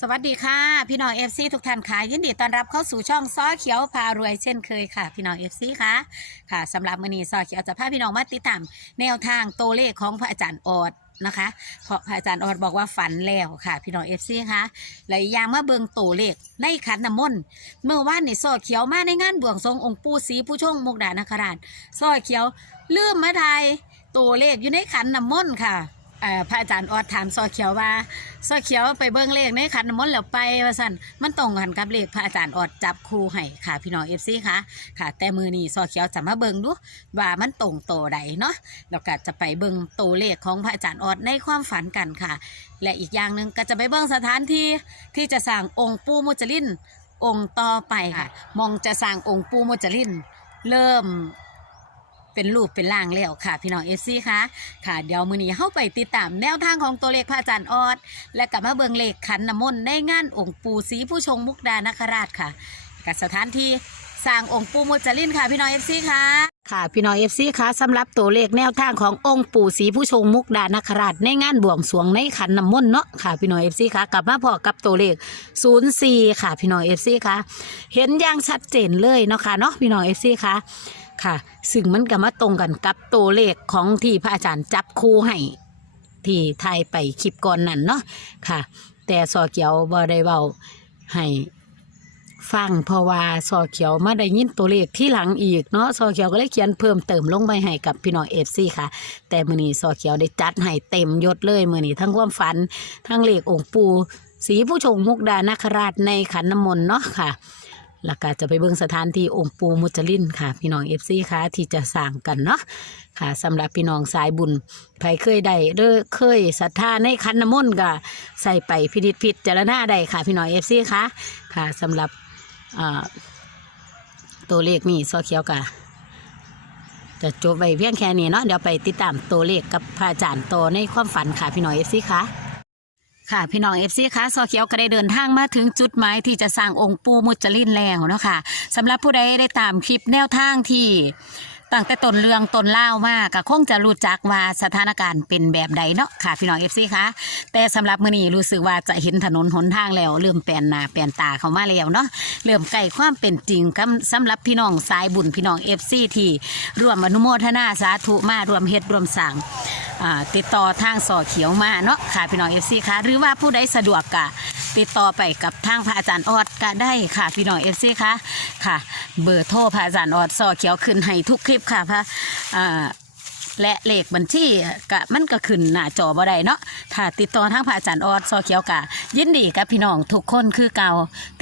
สวัสดีค่ะ พี่น้องเอฟซีทุกท่านค่ะยินดีต้อนรับเข้าสู่ช่องซ้อเขียวพารวยเช่นเคยค่ะ พี่น้องเอฟซีค่ะค่ะสำหรับมื้อนี้ซ้อเขียวจะพาพี่น้องมาติดตามแนวทางตัวเลขของพระอาจารย์ออดนะคะเพราะพระอาจารย์ออดบอกว่าฝันแล้วค่ะ พี่น้องเอฟซีค่ะและอีกอย่างมาเบิงตัวเลขในขันน้ำมนต์เมื่อวานนี่ซ้อเขียวมาในงานบวงสรงองค์ปู่ศรีผู้ช่งมุกดานคราชซ้อเขียวลืมมาทยตัวเลขอยู่ในขันน้ำมนต์ค่ะ เอ่อพระอาจารย์ออดถามซอเขียวว่าซอเขียวไปเบิ้งเลขในขันน้ำมนต์แล้วไปว่าสั่นมันตรงกันกับเลขพระอาจารย์ออดจับคู่ให้ค่ะพี่น้องเอฟซีค่ะค่ะ แต่มือนี้ซอเขียวจะมาเบิ้งดูว่ามันตรงโตใดเนาะแล้วก็จะไปเบิ้งโตเลขของพระอาจารย์ออดในความฝันกันค่ะ และอีกอย่างหนึ่งก็จะไปเบิ้งสถานที่ที่จะสร้างองค์ปู่มุจลินองค์ต่อไปค่ะ มองจะสร้างองค์ปู่มุจลินเริ่ม เป็นรูปเป็นร่างแล้วค่ะ พี่น้องเอฟซีคะค่ะเดี๋ยวมือนี้เข้าไปติดตามแนวทางของตัวเลขพระอาจารย์ออด และกลับมาเบิงเลขขันน้ำมนต์ในงานองค์ปู่ศรีผู้ชงมุกดานคราชค่ะกับสถานที่สร้างองค์ปู่มุจลินค่ะพี่น้องเอฟซีค่ะค่ะพี่น้องเอฟซีค่ะสำหรับตัวเลขแนวทางขององค์ปู่ศรีผู้ชงมุกดานคราชในงานบวงสรวงในขันน้ำมนต์เนาะค่ะพี่น้องเอฟซีค่ะกลับมาพอกับตัวเลข04ค่ะพี่น้องเอฟซีค่ะเห็นอย่างชัดเจนเลยเนาะค่ะเนาะพี่น้องเอฟซีค่ะ ค่ะซึ่งมันก็มาตรงกันกับตัวเลขของที่พระอาจารย์จับคู่ให้ที่ไทยไปคลิปก่อนนั่นเนาะค่ะ แต่ซอเขียวบ่ได้เบาให้ฟังเพราะว่าซอเขียวมาได้ยินตัวเลขที่หลังอีกเนาะซอเขียวก็เลยเขียนเพิ่มเติมลงไปให้กับพี่น้องเอฟซีค่ะ แต่มือนี้ซอเขียวได้จัดให้เต็มยศเลยมือนี้ทั้งความฝัน ทั้งเลของค์ปูสีผู้ชงมุกดานาคราชในขันน้ำมนต์เนาะค่ะ แล้วก็จะไปเบิ่งสถานที่องค์ปูมุจลินค่ะ พี่น้องเอฟซีค่ะที่จะสร้างกันเนาะค่ะสำหรับพี่น้องสายบุญใครเคยได้หรือเคยศรัทธาในคันน้ำมนต์ก็ใส่ไปพินิจพิจารณาได้ค่ะ พี่น้องเอฟซีค่ะค่ะสำหรับตัวเลขนี่ซอเขียวกะจะจบไปเพียงแค่นี้เนาะเดี๋ยวไปติดตามตัวเลขกับพระอาจารย์โตในความฝันค่ะพี่น้องเอฟซีค่ะ ค่ะพี่น้องเอฟซีคะซอเขียวก็ได้เดินทางมาถึงจุดหมายที่จะสร้างองค์ปูมุจลินแล้วเนาะค่ะสำหรับผู้ใดได้ตามคลิปแนวทางที่ ตั้งแต่ต้นเรื่องต้นเล่าวมากก็คงจะรู้จักว่าสถานการณ์เป็นแบบใดเนาะค่ะพี่น้องเอฟซีคะแต่สำหรับมื้อนี้รู้สึกว่าจะเห็นถนนหนทางแล้วเริ่มเปลี่ยนหน้าเปลี่ยนตาเข้ามาแล้วเนาะเริ่มใกล้ความเป็นจริงกับสำหรับพี่น้องสายบุญพี่น้องเอฟซีที่ร่วมอนุโมทนาสาธุมารวมเฮ็ดรวมสร้างติดต่อทางสอเขียวมาเนาะค่ะพี่น้องเอฟซีค่ะหรือว่าผู้ใดสะดวกกะ ติดต่อไปกับทางพระอาจารย์ออดก็ได้ค่ะพี่น้องเอฟซีค่ะค่ะ เบอร์โทรพระอาจารย์ออดสอเขียวขึ้นให้ทุกคลิปค่ะพระอ่าและเลขบัญชีกะมันก็ขึ้นหน้าจอบ่ได้เนาะถ้าติดต่อทางพระอาจารย์ออดสอเขียวกะ ยินดีกับพี่น้องทุกคนคือเก่า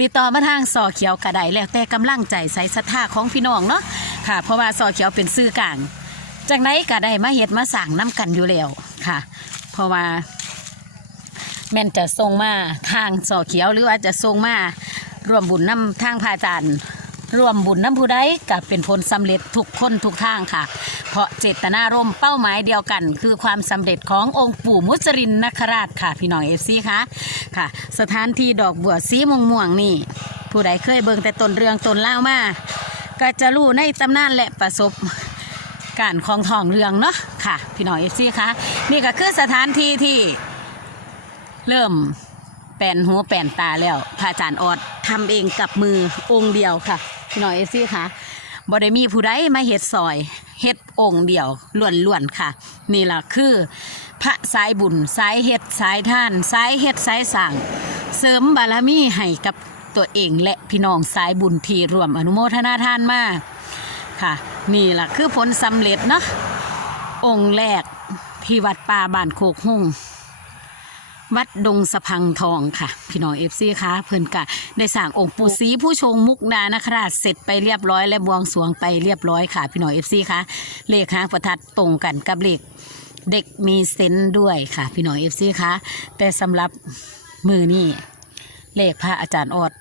ติดต่อมาทางสอเขียวกะได้แล้วแต่กำลังใจใส่ศรัทธาของพี่น้องเนาะค่ะ เพราะว่าสอเขียวเป็นสื่อกลางจากไหนก็ได้มาเฮ็ดมาสั่งน้ำกันอยู่แล้วค่ะ เพราะว่า แม่นจะส่งมาทางสอเขียวหรือว่าจะส่งมารวมบุญน้ำทางพระอาจารย์รวมบุญน้ำผู้ใดก็เป็นผลสำเร็จทุกคนทุกทางค่ะ เพราะเจตนารมเป้าหมายเดียวกัน คือความสำเร็จขององค์ปู่มุจรินนคราชค่ะ พี่น้องเอฟซีคะค่ะ สถานที่ดอกบัวสีม่วงม่วงนี่ ผู้ใดเคยเบิ่งแต่ตนเรื่องตนเล่ามาก็จะรู้ในตำนานและประสบการคลองทองเรืองเนาะค่ะ พี่น้องเอฟซีคะนี่ก็คือสถานที่ที่ เริ่มแปลนหูแปลนตาแล้วพระอาจารย์ออดทำเองกับมือองค์เดียวค่ะพี่น้องเอซีคะบ่ได้มีผู้ใดมาเฮ็ดซอยเฮ็ดองค์เดียวล้วนๆค่ะ นี่ล่ะคือ พระสายบุญสายเฮ็ดสายท่านสายเฮ็ดสายสั่งเสริมบารมีให้กับตัวเองและพี่น้องสายบุญที่รวมอนุโมทนาทานมากค่ะ นี่แหละคือผลสำเร็จเนาะองค์แรกที่วัดป่าบ้านโคกหุ่ง วัดดงสะพังทองค่ะ พี่น้องเอฟซีคะเพิ่นกะได้สร้างองค์ปู่ศรีผู้ชงมุกดานคราชเสร็จไปเรียบร้อยและบวงสรวงไปเรียบร้อยค่ะ พี่น้องเอฟซีคะเลขหางประทัดตรงกันกับเลขเด็กมีเซนส์ด้วยค่ะ พี่น้องเอฟซีคะแต่สำหรับมือนี่เลขพระอาจารย์ออด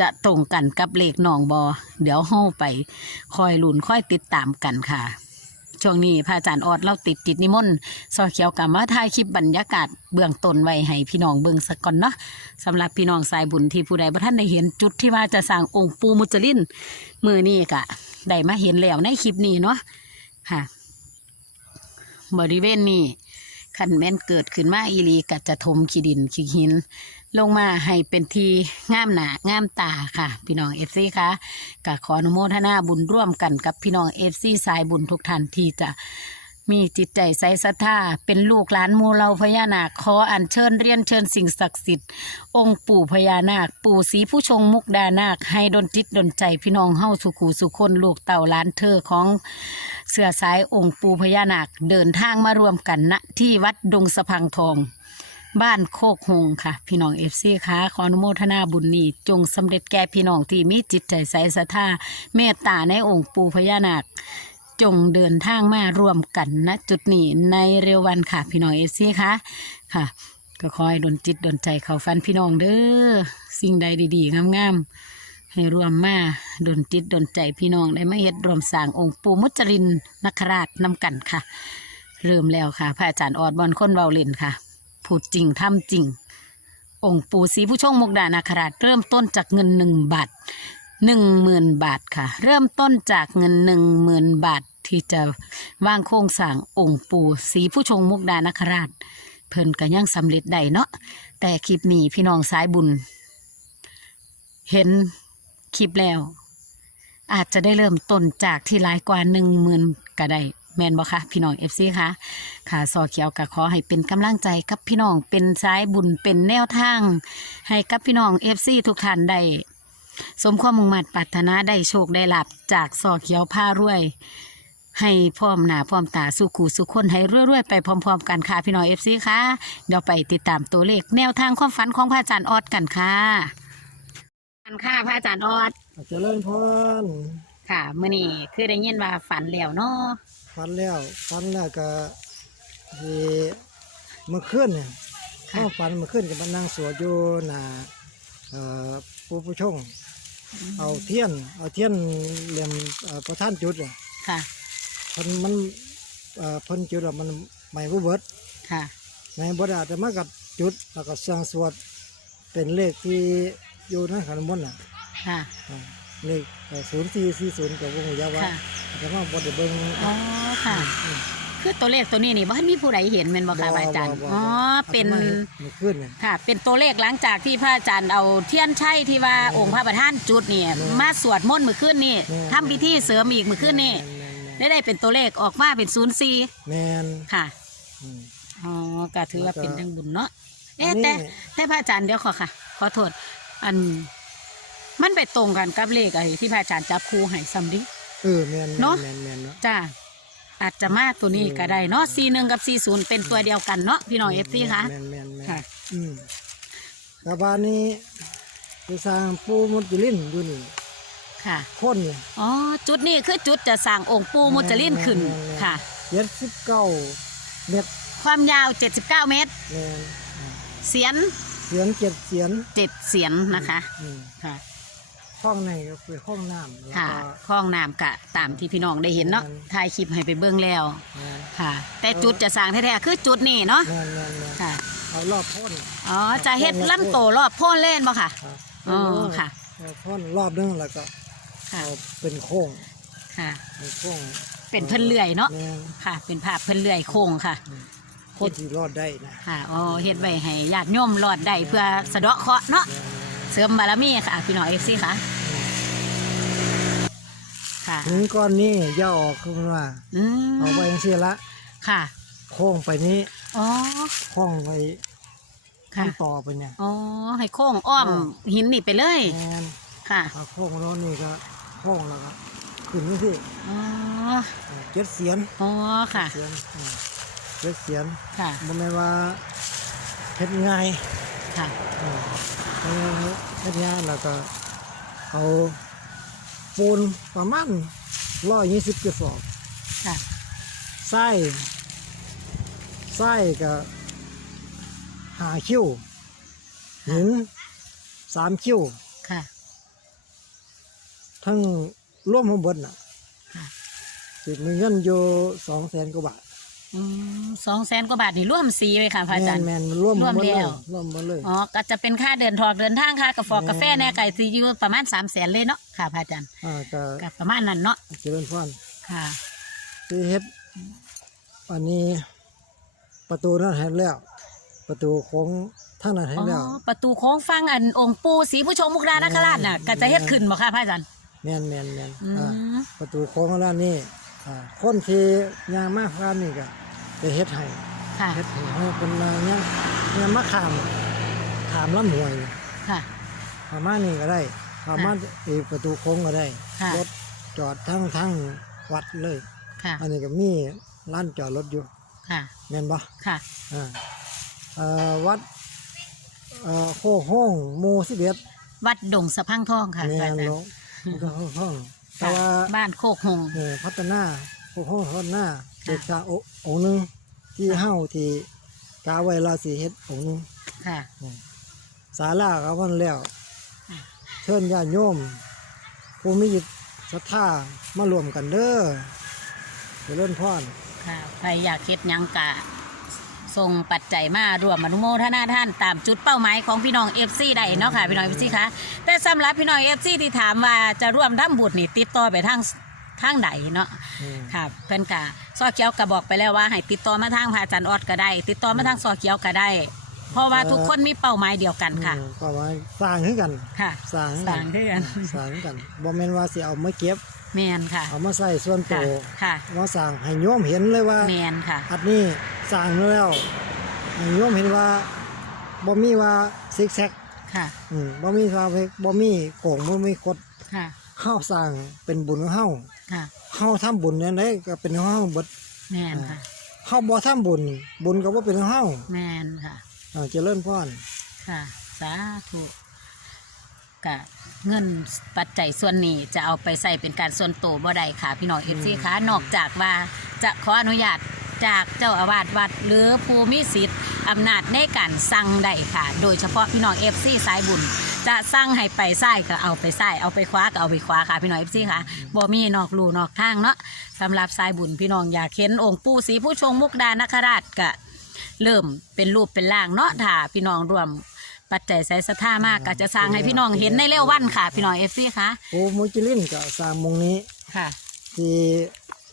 จะตรงกันกับเลขหนองบอ เดี๋ยวเฮาไปคอยลุ้นคอยติดตามกันค่ะ ช่วงนี้พระอาจารย์ออดเราติดกิจนิมนต์ซอเขียวกับมาถ่ายคลิปบรรยากาศเบื้องต้นไว้ให้พี่น้องเบื้องสักก่อนเนาะสำหรับพี่น้องสายบุญที่ผู้ใดบ่ท่านได้เห็นจุดที่ว่าจะสร้างองค์ปูมุจลินมือนี่กะได้มาเห็นแล้วในคลิปนี้เนาะค่ะ บริเวณนี้ ขันแม่นเกิดขึ้นมาอีหลีก็จะทมขี้ดินขี้หิน ลงมาให้เป็นทีงามหนางามตาค่ะ พี่น้องเอฟซีคะก็ขออนุโมทนาบุญร่วมกันกับพี่น้องเอฟซีสายบุญทุกท่านที่จะ มีจิตใจใสศรัทธาเป็นลูกหลานมูเราพญานาคขออัญเชิญเรียนเชิญสิ่งศักดิ์สิทธิ์ องค์ปู่พญานาค ปู่ศรีผู้ชงมุกดานาค ให้ดนจิตดนใจพี่น้องเฮาสุขูสุคนลูกเต่าหล้านเธอของเสือสายองค์ปู่พญานาค เดินทางมารวมกันณที่วัดดงสะพังทอง บ้านโคกหงค่ะ พี่น้องเอฟซีค่ะขออนุโมทนาบุญนี้จงสำเร็จแก่พี่น้องที่มีจิตใจใสศรัทธาเมตตาในองค์ปู่พญานาค จงเดินทางมารวมกันณจุดนี้ในเร็ววันค่ะพี่น้องเอซี่ค่ะค่ะ ก็คอยดนจิตดนใจเขาฟันพี่น้องเด้อสิ่งใดดีๆงามๆให้รวมมาดนจิตดนใจพี่น้องได้มาเฮ็ดรวมสร้างองค์ปู่มุจรินนคราชนำกันค่ะ เริ่มแล้วค่ะพระอาจารย์ออดบอลคนเบาเล่นค่ะพูดจริงทำจริง องค์ปู่ศรีผู้ชงมกดานาคราชเริ่มต้นจากเงินหนึ่งบาทหนึ่งหมื่นบาทค่ะ เริ่มต้นจากเงินหนึ่งหมื่นบาท ที่จะว่างโครงสร้างองค์ปู่ศรีผู้ชงมุกดานคราช เพิ่นก็ยังสำเร็จได้เนาะแต่คลิปนี้พี่น้องสายบุญ เห็นคลิปแล้ว อาจจะได้เริ่มต้นจากที่หลายกว่าหนึ่งหมื่นก็ได้แมนบ่คะพี่น้องเอฟซีคะค่ะซอเขียวก็ขอให้เป็นกำลังใจกับพี่น้องเป็นสายบุญเป็นแนวทาง ให้กับพี่น้องเอฟซีทุกท่านได้สมความมุ่งมั่นปรารถนาได้โชคได้ลาบจากซอเขียวผ้ารวย ให้พร้อมหน้าพร้อมตาสู่ขู่สู่คนให้รวยๆไปพร้อมๆ กันค่ะพี่น้องเอฟซีค่ะเดี๋ยวไปติดตามตัวเลขแนวทางความฝันของพระอาจารย์ออดกันค่ะกันค่ะพระอาจารย์ออดเจริญพรค่ะมื่อนี้คือได้ยินว่าฝันแล้วเนาะฟันแล้วฟันแล้วก็ที่เมื่อคืนเนี่ยข้าฟันเมื่อคืนจะมานั่งสวดอยู่หน้าเอ่อปูผู้ชงเอาเทียน เอาเทียนเหลี่ยมเอ่อประท่านจุดอะค่ะ เพิ่นมันเอ่อเพิ่นจุดอะมันไม่บ่เบิดค่ะไม่บ่ได้แต่มากับจุดแล้วก็เสียงสวดเป็นเลขที่อยู่ในขันน้ำมนต์น่ะค่ะ อ่าเลขศูนย์สี่สี่ศูนย์กับวงยาวะค่ะ แต่ว่าบ่ได้เบิ่งอ๋อ ค่ะ อืม คือตัวเลขตัวนี้นี่ว่ามีผู้ใดเห็นแมันบ่ค่ะพระอาจารย์ บ่บ่บ่อ๋อ เป็น อาตมาห็มื่อคืนเนี่ย ค่ะ เป็นตัวเลขหลังจากที่พระอาจารย์เอาเทียนใช่ที่ว่าแม่นองค์พระประธานจุดเนี่ยแม่นมาสวดมนต์มื้อคืนนี่แม่น ทำพิธีเสริมอีกมื้อคืนนี่แม่ ได้ได้เป็นตัวเลขออกมาเป็นศูนย์สี่นแม่นค่ะอืม อ๋อก็ถือว่าเป็นทางบุญเนาะเอ๊ะอันนี้แต่แต่พระอาจารย์เดี๋ยวขอค่ะ ขอโทษ อัน มันไปตรงกันกับเลขไอ้ที่พระอาจารย์จับคู่ให้ซ้ำดิ เออแม่นเนอะแม่นแม่นเนาะ จ้าอาจจะมาตัวนี้ก็ได้เนาะสี่หนึ่งกับสี่ศูนย์เป็นตัวเดียวกันเนาะพี่น้องเอฟซีคะ แม่นแม่นแม่นค่ะ อืมกระบานนี้ไปสร้างปูมุจลินอยู่นี่ ค่ะ คนเนี่ยอ๋อจุดนี้คือจุดจะสร้างองค์ปูมุจลินขึ้นแม่นแม่นค่ะ เจ็ดสิบเก้าเม็ดความยาว 79 เมตร แม่นอ่าเสียนเสียนเจ็ดเสียนเจ็ดเสียนนะคะอืมค่ะห้องในก็คือห้องน้ำแล้วค่ะก็ คลองน้ำกะตามที่พี่น้องได้เห็นเนาะแม่นถ่ายคลิปให้ไปเบิ่งแล้ว แม่นค่ะ แต่จุดจะสร้างแท้ๆคือจุดนี้เนาะแม่นแม่นแม่นค่ะ เอารอบพ่นอ๋อจะเฮ็ดลำโตรอบโพ่นเล่นบ่ค่ะ ครับอ๋อค่ะเอาพ่นรอบนึงแล้วก็ ค่ะเอาเป็นโค้งค่ะ เป็นโค้งเป็นเพิ่นเลื่อยเนาะแม่นค่ะ เป็นภาพเพิ่นเลื่อยโค้งค่ะโคตรที่รอดได้นะค่ะอ๋อเฮ็ดไว้ให้ญาติโยมรอดได้เพื่อสะเดาะเคราะห์เนาะ แม่นเสริมบารมีค่ะ พี่น้องเอฟซีค่ะ ค่ะ ถึงก้อนนี้ย่าออกขึ้นมาอืมเอาไว้ยังเสียละค่ะ โค้งไปนี้อ๋อโค้งไปค่ะ ที่ต่อไปเนี่ย อ๋อ ให้โค้งอ้อมอ้อมหินนี่ไปเลย แมนค่ะ เอาโค้งโน้นนี่ก็ โค้งแล้วก็ขึ้นนี่สิอ๋อเจ็ดเสียนอ๋อค่ะเสียนอืมเจ็ดเสียนค่ะบ่แม่นว่าเฮ็ดง่ายค่ะอืมเฮ็ดง่ายแล้วก็เอาปูนประมาณร้อยยี่สิบกระสอบค่ะไส้ไส้กับหาคิ้วหินสามคิ้วค่ะ ทั้งร่วมทั้งเบิดน่ะค่ะสิมีเงินอยู่สองแสนกว่าบาทอืมสองแสนกว่าบาทนี่ร่วมสีไว้ค่ะพระอาจารย์แมนๆร่วมร่วมหดเลยแล้วร่วมหมดเลยอ๋อก็จะเป็นค่าเดินทองเดินทางค่ากาแฟกาแฟแม่นแน่ไก่ซีอยู่ประมาณสามแสนเลยเนาะค่ะพระอาจารย์อ่าก็ก็ประมาณนั้นเนาะเจริญพรค่ะที่เฮ็ดอันนี้ประตูนั้นให้แล้ว ประตูโค้งทางนั้นให้อ๋อแล้วประตูโค้งฟังอันองค์ปู่ศรีผู้ชมมุกดานาคราชน่ะก็จะเฮ็ดขึ้นบ่ค่ะพระอาจารย์ แม่นแม่นแม่นอืมอ่าประตูโค้งด้านนี้อ่าคนที่ย่างมาผ่านนี่ก็จะเฮ็ดให้ค่ะเฮ็ดให้ให้เป็นมาย่างย่างมาขามขามลำห้วยค่ะ ประมาณนี้ก็ได้ประมาณอีกประตูโค้งก็ได้ค่ะ รถจอดทั้งทั้งวัดเลย ค่ะอันนี้ก็มีร้านจอดรถอยู่ค่ะแม่นบ่ ค่ะ อ่าเอ่อวัดเอ่อโคกห้องหมู่สิบเอ็ดวัดดงสะพังทองค่ะแม่พระอานจารเนาะย์มัน ก็ห้องห้องแต่ค่ะว่าบ้านโคกหงเอ่อพัฒนาโคกห้องพัฒนาเด็กชาององค์หนึงที่เฮาที่กาไว้ราสีเฮ็ดองค์หนึงค่ะศาลาก็วันแล้วอ่าเชิญญาติโยมผู้มีจิตศรัทธามารวมกันเด้อเจริญพรค่ะใครอยากเฮ็ดหยังกะ ส่งปัจจัยมารวมอนุโมทนาท่านตามจุดเป้าหมายของพี่น้อง FC ได้เนาะค่ะพี่น้อง FC คะแต่สำหรับพี่น้อง FC ที่ถามว่าจะร่วมทำบุญนี่ติดต่อไปทางทางใดเนาะอืมค่ะเพิ่นกะซอเขียวก็บอกไปแล้วว่าให้ติดต่อมาทางพระอาจารย์ออดก็ได้ ติดต่อมาทางซอเขียวก็ได้ เพราะว่าทุกคนมีเป้าหมายเดียวกันค่ะอืมก็ว่าสร้างขึ้นกันค่ะสร้างสร้างคือกันสร้างกันบ่แม่นว่าสิเอามาเก็บ แมนค่ะ เอามาใส่ส่วนตัค่ะวค่ะมาสร้างให้โยมเห็นเลยว่าแมนค่ะ อันนี้สร้างแล้วให้โยมเห็นว่าบ่มีว่าซิกแซกค่ะอืมบ่มีว่าบ่มีโกงบ่มีกฎค่ะเฮาสร้างเป็นบุญของเฮาค่ะเฮาทำบุญจังไดก็เป็นของเฮาเบิดแมนค่ะเฮาบ่ทำบุญ บุญก็บ่เป็นของเฮาแมนค่ะอ่าเจริญพรค่ะ สาธุกะ เงินปัจจัยส่วนนี้จะเอาไปใส่เป็นการส่วนตัวบ่ได้ค่ะ พี่น้องเอฟซีคะนอกจากว่าจะขออนุญาตจากเจ้าอาวาสวัด หรือผู้มีสิทธิ์อำนาจในการสั่งได้ค่ะ โดยเฉพาะพี่น้องเอฟซีสายบุญ จะสั่งให้ไปไส้ก็เอาไปไส้เอาไปคว้าก็เอาไปคว้าค่ะ พี่น้องเอฟซีค่ะบ่มีนอกลู่นอกทางเนาะสำหรับสายบุญพี่น้องอยากเห็นองค์ปู่ศรีผู้ชงมุกดานคราชกะเริ่มเป็นรูปเป็นร่างเนาะถ้าพี่น้องรวม ปัจจัยใส่ศรัทธามากก็จะสร้างให้พี่น้องเห็นในเร็ววันค่ะ พี่น้องเอฟซีค่ะโอ้มุจิลินก็สร้างมงนี้ค่ะ ที่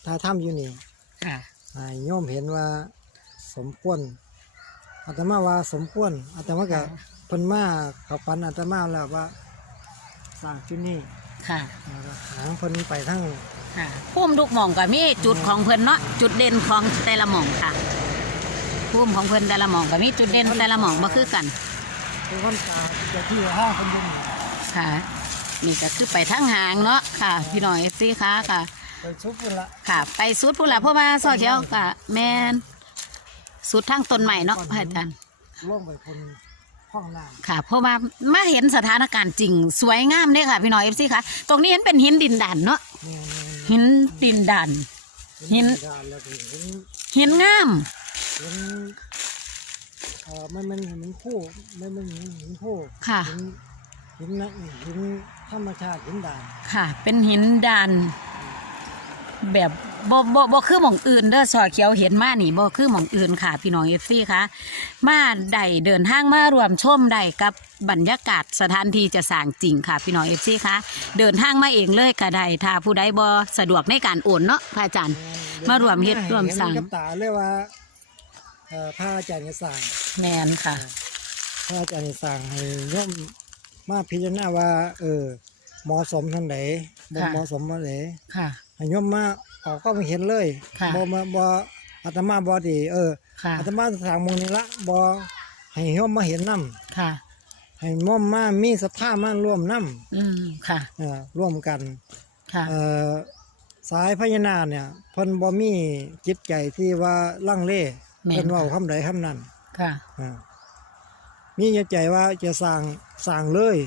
ถ้าทำอยู่นี่ค่ะให้โยมเห็นว่าสมควรอาตมาว่าสมควรอาตมาก็เพิ่นมาเขาปันอาตมาแล้วว่าสร้างจุดนี้ค่ะแล้วก็หางเพิ่นไปทั้งค่ะพุ่มทุกหม่องก็มีจุดของเพิ่นเนาะจุดเด่นของแต่ละหม่องค่ะพุ่มของเพิ่นแต่ละหม่องก็มีจุดเด่นแต่ละหม่องบ่คือกัน เป็นคนตาจะที่ห้างเพิ่นอยู่นี่ค่ะ นี่ก็คือไปทั้งหางเนาะค่ะ พี่น้องเอฟซีค่ะค่ะ ไปชุบเพิ่นละค่ะ ไปสุดพุ่นละเพราะว่าซอยเขียวกะแมนสุดทั้งต้นใหม่เนาะพระอาจารย์ล่วงไปคนห้องน้ำค่ะ เพราะว่ามาเห็นสถานการณ์จริง สวยงามเลยค่ะ พี่น้องเอฟซีค่ะ ตรงนี้เห็นเป็นหินดินดันเนาะนี่หินดินดันเห็นหินดานแล้วก็เห็นหินงาม เห็น เอ่อมันมันเห็นคู่มันมันเห็นคู่ค่ะเห็นเห็นนะเห็นธรรมชาติเห็นด่านค่ะ เป็นหินดันแบบบ่บ่บ่คือหม่องอื่นเด้อซอยเขียวเห็นมานี่บ่คือหม่องอื่นค่ะ พี่น้องเอฟซีค่ะมาได้เดินทางมารวมชมได้กับบรรยากาศสถานที่จะสร้างจริงค่ะ พี่น้องเอฟซีค่ะเดินทางมาเองเลยก็ได้ถ้าผู้ใดบ่สะดวกในการโอนเนาะพระอาจารย์ มารวมเฮ็ดรวมสร้าง เห็นกับตาเลยว่า เอ่อพระอาจารย์จะสั่งแมนค่ะพระอาจารย์จะสั่งให้โยมมาพิจารณาว่า เออเหมาะสมทังไหนบ่ค่ะเหมาะสมมาไหนค่ะให้โยมมาออกก็ไม่เห็นเลยค่ะบ่มาบ่อาตมาบ่ดีเออค่ะอาตมาสั่งมงนี้ละบ่ให้โยมมาเห็นนํค่ะให้ม่อมมามีศรัทธามาร่วมนํอืมค่ะเออร่วมกันค่ะเอ่อสายพญานาคเนี่ยเพิ่นบ่มีจิตใจที่ว่าลังเล แม่น เพิ่นเว้าคำใดคำนั้นค่ะอ่ามีจิตใจว่าจะสร้างสร้างเลย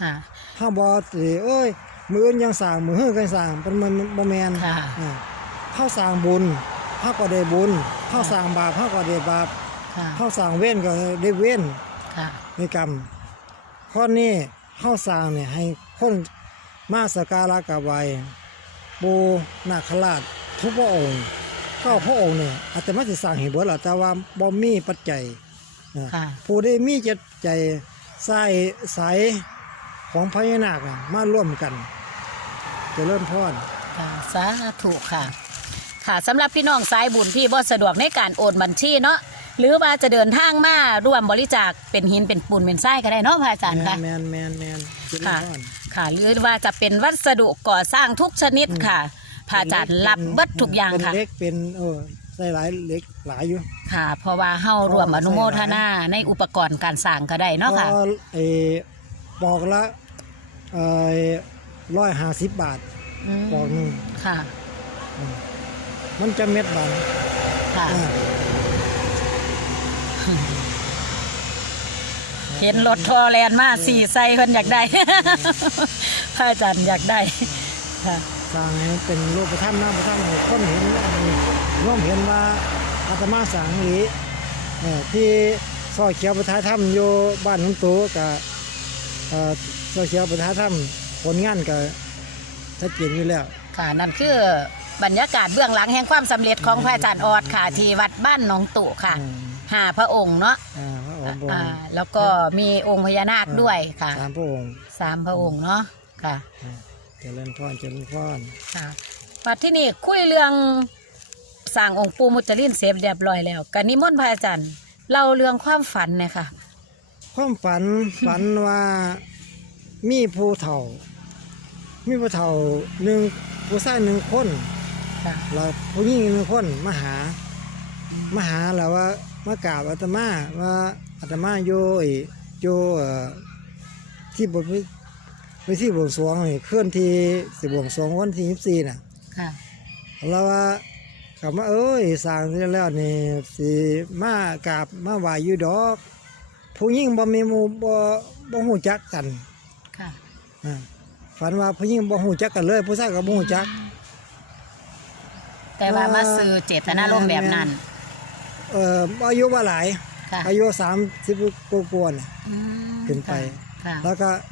ค่ะ ถ้าบ่สิเอ้ยมื้ออื่นยังสร้างมื้อฮื้อก็สร้างเป็นมันบ่แม่นค่ะ อ่าเฮาสร้างบุญเฮาก็ได้บุญเฮาสร้างบาปเฮาก็ได้บาปค่ะเฮาสร้างเว้นก็ได้เว้น ค่ะ ในกรรมข้อนี้เฮาสร้างเนี่ยให้คนมาสักการะกราบไหว้ปูนาคราชทุกพระองค์ ก็พระองค์เนี่ยอาจจะไม่สิสร้างให้เบิดหรอกแต่ว่าบ่มีปัจจัยนะค่ะ ผู้ได้มีจิตใจใส่ใสของพญานาคน่ะมาร่วมกันเจะเริ่มพร ค่ะสาธุค่ะ ค่ะสำหรับพี่น้องสายบุญที่บ่สะดวกในการโอนบัญชีเนาะหรือว่าจะเดินทางมาร่วมบริจาคเป็นหินเป็นปูนเป็นทรายก็ได้เนาะพระอาจารย์ค่ะ แมนแมนแมนเจริญค่ะพร ค่ะหรือว่าจะเป็นวัสดุก่อสร้างทุกชนิดค่ะ พระอาจารย์รับเบิดทุกอย่างเป็นค่ะเล็กเป็นเออใส่หลายเล็กหลายอยู่ค่ะ เพราะว่าเฮารวมอนุโมทนาในอุปกรณ์การสร้างก็ได้เนาะค่ะ ก็เออปอกละเออร้อยห้าสิบบาทมปอกหนึ่งค่ะ อืมมันจะเม็ดบางค่ะ อ่าเห็นรถทอแลนด์มาสี่ไซเพิ่นอยากได้ พระอาจารย์อยากได้ค่ะ สร้างให้เป็นรูปธรรมนะพระธรรมให้คนเห็นร่วมเห็นว่าอาตมาสร้างหรือเอ่อที่ซอยเขียวประทายถ้ำอยู่บ้านหนุนตูกับเอ่อซอยเขียวประทายถ้ำผลงานก็ชัดเจนอยู่แล้วค่ะนั่นคือบรรยากาศเบื้องหลังแห่งความสำเร็จของพระอาจารย์ออดค่ะ ที่วัดบ้านหนองตู่ค่ะอืมหาพระองค์เนาะอ่าพระองค์อ่าแล้วก็มีองค์พญานาคด้วยค่ะสามพระองค์สามพระองค์เนาะค่ะอ่า เจริญพรเจริญพรค่ะวัดที่นี่คุยเรื่องสร้างองค์ปู่มุจลินเสร็จเรียบร้อยแล้วกนิมนต์พระอาจารย์เล่าเรื่องความฝันหนะคะความฝันฝันว่ามีผู้เฒ่า มีผู้เฒ่าหนึ่งผู้ชายหนึ่งคนค่ะแล้วผู้หญิงหนึ่งคนมาหามาหาแล้วว่ามากราบอาตมาว่าอาตมาโยไอ้โยเอ่อที่บน ไปที่บวงสรวงนี่เคลื่อนที่สิบวงสรวงวันที่ยี่สิบสี่น่ะค่ะ แล้วว่ากลับมาเอ้ยสร้างเสร็จแล้วนี่สิมากราบมาไหวอยู่ดอก ผู้หญิงบ่มีหมู่บ่บ่ฮู้จักกันค่ะอ่าฝันว่าผู้หญิงบ่ฮู้จักกันเลย ผู้ชายก็บ่ฮู้จัก แต่ว่ามาซื้อเจตนารมณ์แบบนั้น เอ่ออายุว่าหลาย ค่ะอายุสามสิบกว่าๆน่ะอืมขึ้นไป ค่ะแล้วก็เ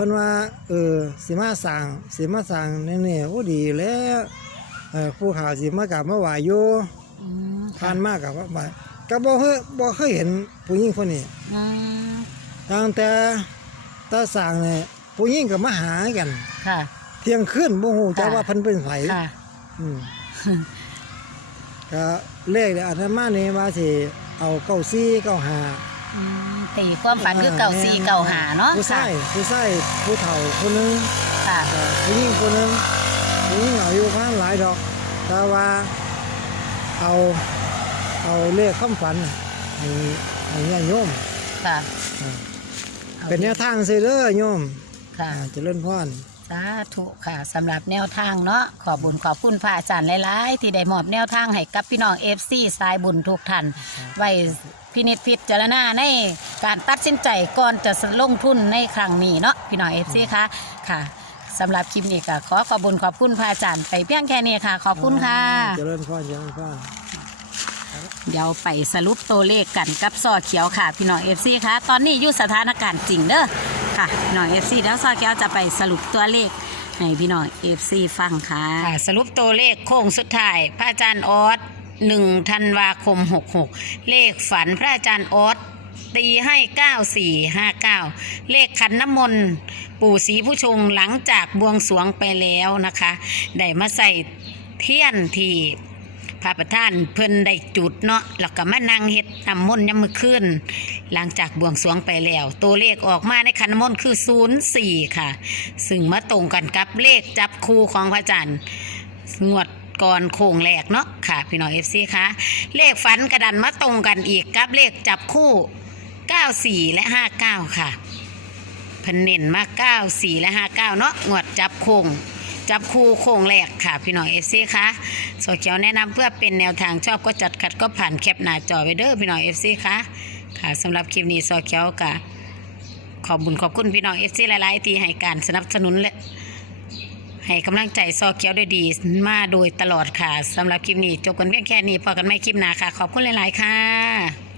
พิ่นว่าเออสิมาสร้างสิมาสร้างนี่ๆโอ้ดีแล้วเออผู้ข่าวสิมากราบมาไหวอยู่อืมผ่านมากกับว่าไหวก็บ่เคยบ่เคยเห็นผู้หญิงคนนี้อืมตั้งแต่ตาสร้างเนี่ยผู้หญิงก็มาหากันค่ะ เที่ยงคืนบ่ฮู้จักค่ะว่าเพิ่นเป็นไผค่ะอืมก็เลขเนี่ยอาตมานี่ว่าสิเอาเก้าซี่เก้าห้าอืม ตีความฝันคือเก่าซีเก่าหาเนาะผู้ชายผู้ชายผู้เฒ่าคนหนึงค่ะเอ่อผู้หญิงคนหนึงผู้หญิงอายุพันหลายดอก แต่ว่าเอาเอาเลขคำฝันให้ให้ญาติโยมค่ะอ่าอาเป็นแนวทางซื่อเด้อโยมค่ะอ่าเจริญพรสาธุค่ะสำหรับแนวทางเนาะขอบุญขอบคุณพระอาจารย์หลาย ๆ ที่ได้มอบแนวทางให้กับพี่น้องเอฟซีสายบุญทุกท่านไว้ พินิจพิจารณาในการตัดสินใจก่อนจะลงทุนในครั้งนี้เนาะพี่น้องเอฟซีค่ะค่ะสำหรับคลิปนี้ก็ขอขอบคุญขอบคุณพระอาจารย์ไปเพียงแค่นี้ค่ะ ขอบคุณค่ะ เจริญพรเจริญพรเดี๋ยวไปสรุปตัวเลขกันกับซอเขียวค่ะ พี่น้องเอฟซีค่ะตอนนี้อยู่สถานการณ์จริงเด้อค่ะพี่น้องเอฟซีแล้วซอเขียวจะไปสรุปตัวเลขให้พี่น้องเอฟซีฟังค่ะ สรุปตัวเลขโค้งสุดท้ายพระอาจารย์ออส หนึ่งธันวาคมหกหกเลขฝันพระอาจารย์ออสตีให้เก้าสี่ห้าเก้าเลขขันน้ำมนต์ปู่ศรีผู้ชงหลังจากบวงสวงไปแล้วนะคะ ได้มาใส่เทียนที่พระประธานเพิ่นได้จุดเนาะแล้วก็มานั่งเฮ็ดน้ำมนต์ยามมื้อคืนหลังจากบวงสรวงไปแล้ว ตัวเลขออกมาในขันน้ำมนต์คือ 04 ค่ะ ซึ่งมาตรงกันกับเลขจับคู่ของพระอาจารย์งวด ก่อนโค้งแรกเนาะค่ะ พี่น้อง FC คะเลขฝันกระดันมาตรงกันอีกกับเลขจับคู่ 94 และ 59 ค่ะเพิ่นเน้นมา 94 และ 59 เนาะงวดจับโค้งจับคู่โค้งแรกค่ะ พี่น้อง FC คะโซเชียลแนะนำเพื่อเป็นแนวทางชอบก็จัดขัดก็ผ่านแคปหน้าจอไปเด้อพี่น้อง FC คะค่ะสำหรับคลิปนี้โซเชียลกะขอบบุญขอบคุณพี่น้อง FC หลาย ๆ ที่ให้การสนับสนุนและ ให้กำลังใจซอเกียวได้ดีมาโดยตลอดค่ะสำหรับคลิปนี้จบกันเพียงแค่นี้พอกันไม่คลิปหน้าค่ะ ขอบคุณหลาย ๆ ค่ะ